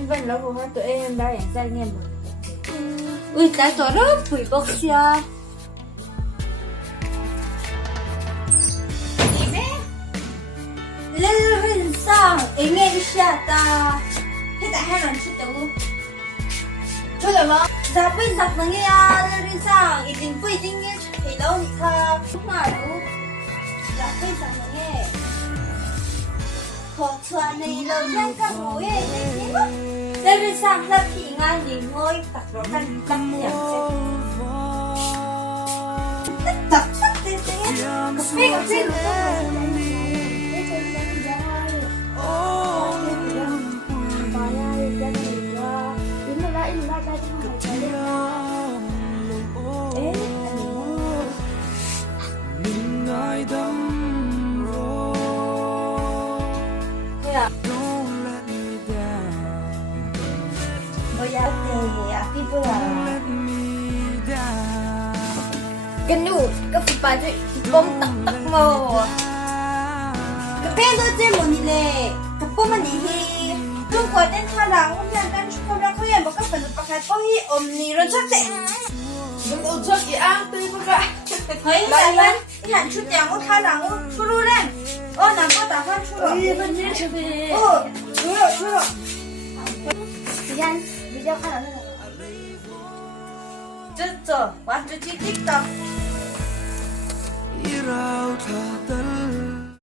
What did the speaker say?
bên bên đó của tụi em đã dạy sai nghe một ui cái tổ đó phủi bốc xia lên lên sang em nghe đi xa ta thế tại hai lần chút đâu chút rồi mà giờ bây giờ nó nghe lên đi sang ý định nghe thì đâu thì tha lúc nào đâu giờ bây giờ nó ngheขอชวนในเราเล่นกับหมูเองเลยสิวะได้ไปสร้างและผีงานยิงง่อยตักรถกันตักอย่างเซ็ตตักเซ็ตกับพี่หนูต้องกันอยู่ก็ฟิปาด้วยป้อมตักโมกับเพื่อนตัวเจมันนี่เลยกับป้อมมันนี่ฮีลูกกวาดเต้นท่าหลังวันนั้นกันชุกคนรักเขาอย่างบอกกับเป็นปากกาป้อฮีอมนี่รสชาติเจ๋งมันอุจจาระอ่างตีปากกาเฮ้ยแต่มันที่หันชุดอย่างว่าท่าหลังว่าชุดรู้เล่นโอ้น้ำก็ตาฟันชุดหรอโอ้ชุดหรอ比较看到那个这完就去TikTok